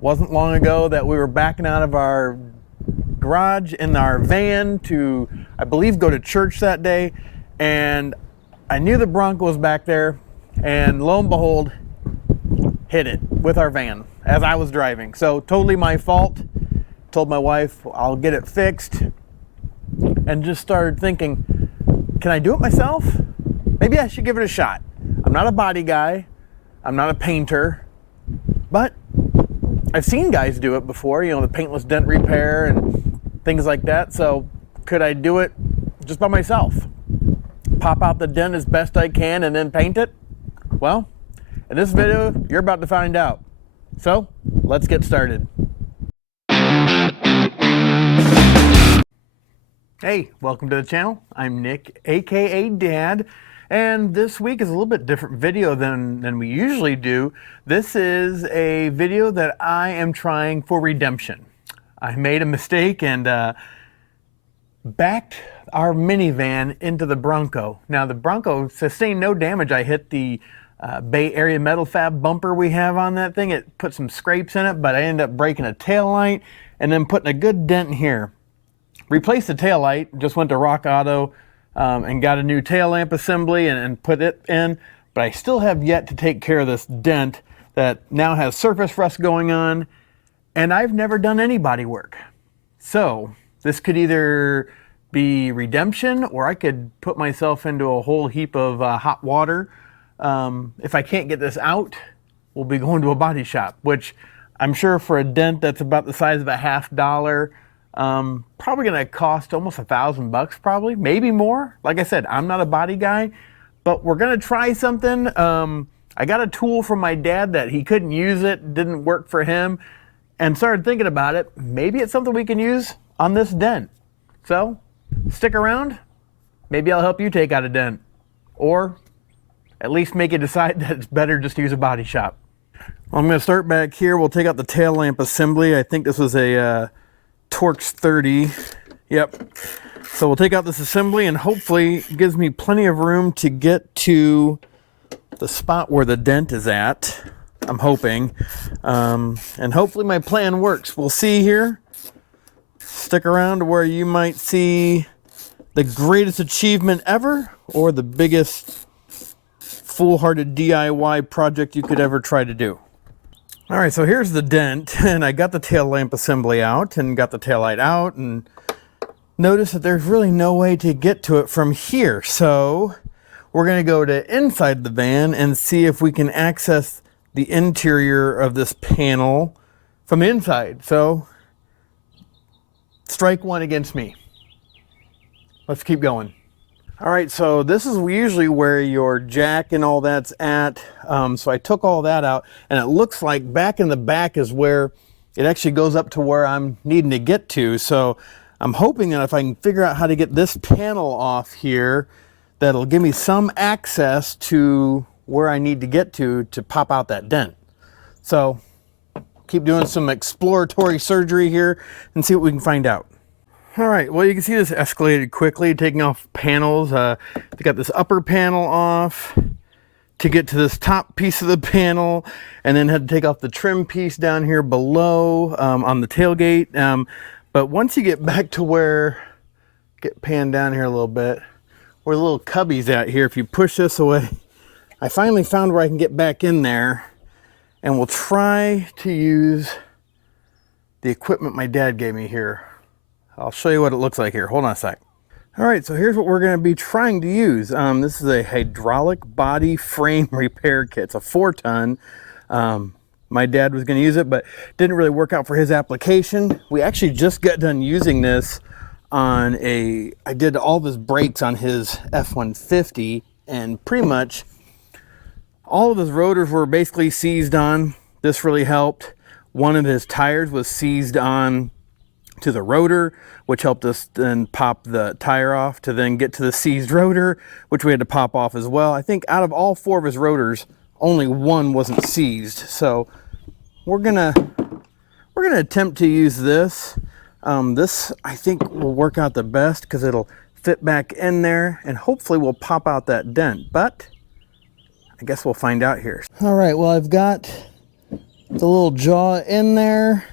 Wasn't long ago that we were backing out of our garage in our van to, I believe, go to church that day, and I knew the Bronco was back there, and lo and behold, hit it with our van as I was driving. So totally my fault. Told my wife I'll get it fixed, and just started thinking, can I do it myself? Maybe I should give it a shot. I'm not a body guy, I'm not a painter, but I've seen guys do it before, you know, the paintless dent repair and things like that. So could I do it just by myself? Pop out the dent as best I can and then paint it? Well, in this video, you're about to find out. So let's get started. Hey, welcome to the channel. I'm Nick, aka Dad, and this week is a little bit different video than we usually do. This is a video that I am trying for redemption. I made a mistake and backed our minivan into the Bronco. Now the Bronco sustained no damage. I hit the Bay Area metal fab bumper we have on that thing. It put some scrapes in it, but I ended up breaking a tail light and then putting a good dent in here. Replaced the tail light, just went to Rock Auto and got a new tail lamp assembly and put it in, but I still have yet to take care of this dent that now has surface rust going on, and I've never done any body work. So this could either be redemption, or I could put myself into a whole heap of hot water. If I can't get this out, we'll be going to a body shop, which I'm sure for a dent that's about the size of a $50, probably gonna cost almost $1,000 probably, maybe more. Like I said, I'm not a body guy, but we're gonna try something. I got a tool from my dad that he couldn't use, it didn't work for him, and started thinking about it. Maybe it's something we can use on this dent. So stick around, maybe I'll help you take out a dent, or at least make you decide that it's better just to use a body shop. I'm gonna start back here. We'll take out the tail lamp assembly. I think this was a Torx 30. Yep. So we'll take out this assembly, and hopefully it gives me plenty of room to get to the spot where the dent is at. I'm hoping. And hopefully my plan works. We'll see here. Stick around to where you might see the greatest achievement ever, or the biggest foolhardy DIY project you could ever try to do. All right, so here's the dent, and I got the tail lamp assembly out and got the tail light out, and notice that there's really no way to get to it from here. So we're gonna go to inside the van and see if we can access the interior of this panel from the inside. So strike one against me. Let's keep going. All right, so this is usually where your jack and all that's at. So I took all that out, and it looks like back in the back is where it actually goes up to where I'm needing to get to. So I'm hoping that if I can figure out how to get this panel off here, that'll give me some access to where I need to get to pop out that dent. So keep doing some exploratory surgery here and see what we can find out. All right, well, you can see this escalated quickly, taking off panels. They got this upper panel off to get to this top piece of the panel, and then had to take off the trim piece down here below on the tailgate. But once you get back to where, get panned down here a little bit, where the little cubby's at here, if you push this away, I finally found where I can get back in there, and we'll try to use the equipment my dad gave me here. I'll show you what it looks like here. Hold on a sec. All right, so here's what we're going to be trying to use. This is a hydraulic body frame repair kit. It's a 4-ton. My dad was going to use it, but didn't really work out for his application. We actually just got done using this on I did all of his brakes on his F-150, and pretty much all of his rotors were basically seized on. This really helped. One of his tires was seized on to the rotor, which helped us then pop the tire off to then get to the seized rotor, which we had to pop off as well. I think out of all 4 of his rotors, only one wasn't seized. So we're gonna attempt to use this. This I think will work out the best because it'll fit back in there and hopefully we'll pop out that dent, but I guess we'll find out here. All right, well, I've got the little jaw in there.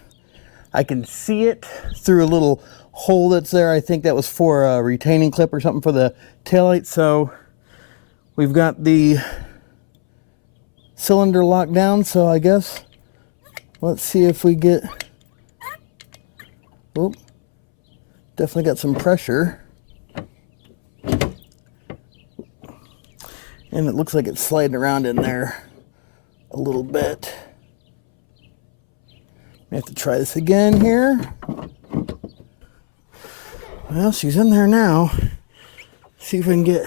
I can see it through a little hole that's there. I think that was for a retaining clip or something for the taillight. So we've got the cylinder locked down. So I guess let's see if we get, oh, definitely got some pressure. And it looks like it's sliding around in there a little bit. We have to try this again here. Well, she's in there now. See if we can get...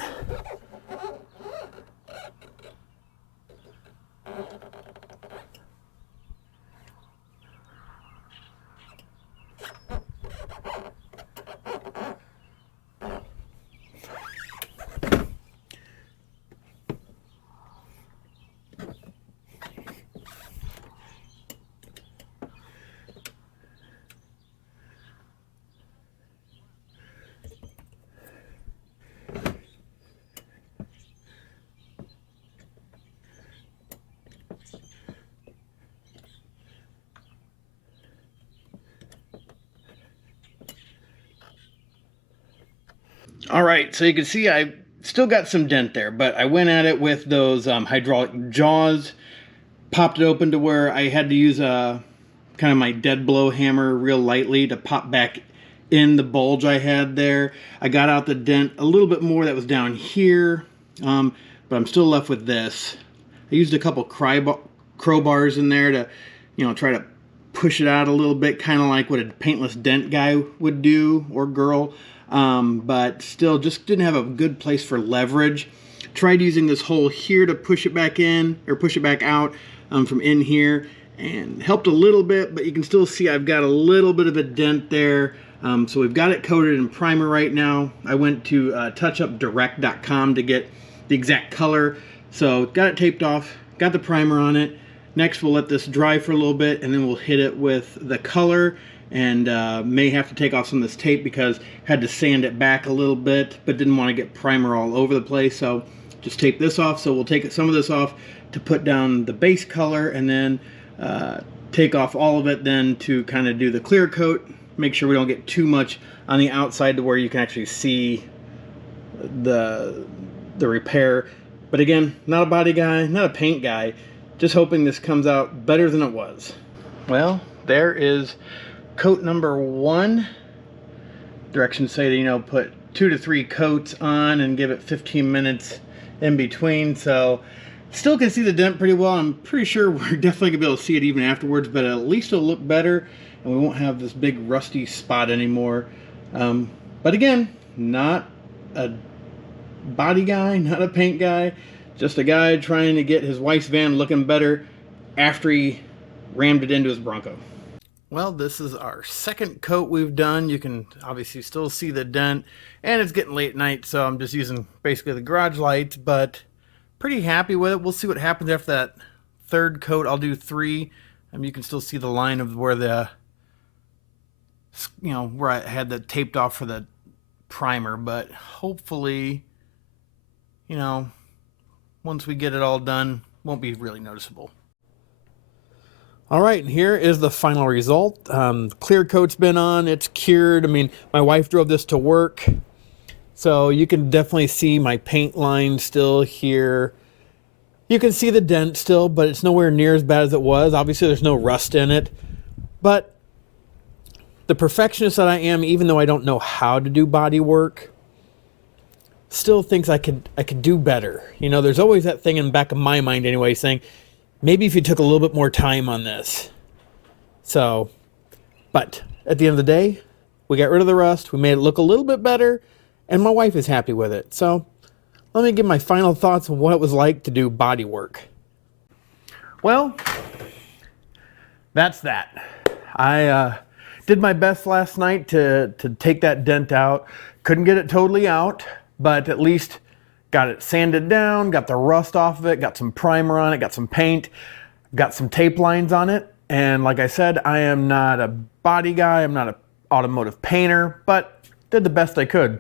All right, so you can see I still got some dent there, but I went at it with those hydraulic jaws, popped it open to where I had to use kind of my dead blow hammer real lightly to pop back in the bulge I had there. I got out the dent a little bit more that was down here, but I'm still left with this. I used a couple crowbars in there to, try to push it out a little bit, kind of like what a paintless dent guy would do, or girl. But still just didn't have a good place for leverage. Tried using this hole here to push it back in, or push it back out from in here, and helped a little bit, but you can still see I've got a little bit of a dent there. So we've got it coated in primer right now. I went to touchupdirect.com to get the exact color. So got it taped off, got the primer on it. Next we'll let this dry for a little bit, and then we'll hit it with the color. And may have to take off some of this tape because I had to sand it back a little bit, but didn't want to get primer all over the place, so just tape this off. So we'll take some of this off to put down the base color, and then take off all of it then to kind of do the clear coat. Make sure we don't get too much on the outside to where you can actually see the repair. But again, not a body guy, not a paint guy, just hoping this comes out better than it was. Well, there is coat number 1. Directions say to, put 2 to 3 coats on and give it 15 minutes in between. So still can see the dent pretty well. I'm pretty sure we're definitely gonna be able to see it even afterwards, but at least it'll look better and we won't have this big rusty spot anymore. But again, not a body guy, not a paint guy, just a guy trying to get his wife's van looking better after he rammed it into his Bronco. Well, this is our second coat we've done. You can obviously still see the dent, and it's getting late at night, so I'm just using basically the garage lights, but pretty happy with it. We'll see what happens after that third coat. I'll do 3. You can still see the line of where the, where I had that taped off for the primer, but hopefully, once we get it all done, won't be really noticeable. All right, and here is the final result. Clear coat's been on, it's cured. My wife drove this to work, so you can definitely see my paint line still here. You can see the dent still, but it's nowhere near as bad as it was. Obviously, there's no rust in it. But the perfectionist that I am, even though I don't know how to do body work, still thinks I could do better. There's always that thing in the back of my mind anyway, saying, maybe if you took a little bit more time on this. So, but at the end of the day, we got rid of the rust. We made it look a little bit better, and my wife is happy with it. So let me give my final thoughts on what it was like to do body work. Well, that's that. I did my best last night to take that dent out. Couldn't get it totally out, but at least got it sanded down, got the rust off of it, got some primer on it, got some paint, got some tape lines on it. And like I said, I am not a body guy, I'm not an automotive painter, but did the best I could.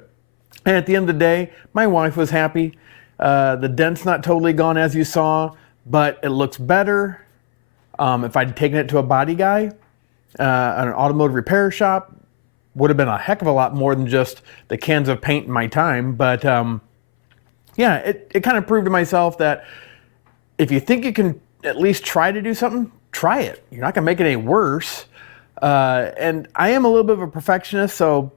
And at the end of the day, my wife was happy. The dent's not totally gone as you saw, but it looks better. If I'd taken it to a body guy, an automotive repair shop, would have been a heck of a lot more than just the cans of paint in my time. But yeah, it kind of proved to myself that if you think you can at least try to do something, try it. You're not gonna make it any worse. And I am a little bit of a perfectionist, so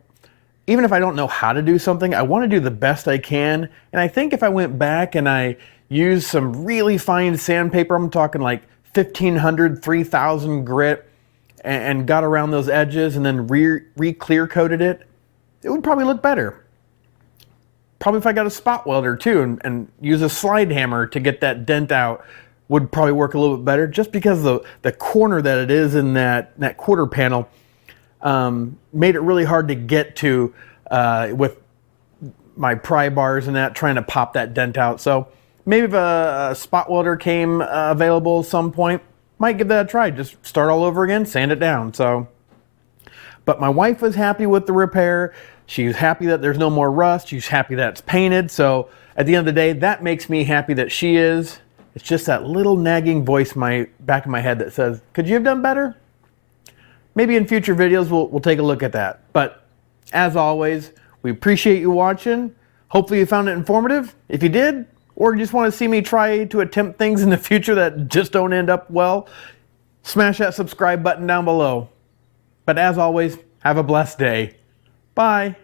even if I don't know how to do something, I want to do the best I can. And I think if I went back and I used some really fine sandpaper, I'm talking like 1500, 3000 grit, and got around those edges and then re-clear coated it, it would probably look better. Probably if I got a spot welder too and use a slide hammer to get that dent out, would probably work a little bit better, just because the corner that it is in that quarter panel made it really hard to get to with my pry bars and that, trying to pop that dent out. So maybe if a spot welder came available at some point, might give that a try. Just start all over again, sand it down. So, but my wife was happy with the repair. She's happy that there's no more rust. She's happy that it's painted. So at the end of the day, that makes me happy that she is. It's just that little nagging voice in my back of my head that says, could you have done better? Maybe in future videos we'll take a look at that. But as always, we appreciate you watching. Hopefully you found it informative. If you did, or you just want to see me try to attempt things in the future that just don't end up well, smash that subscribe button down below. But as always, have a blessed day. Bye.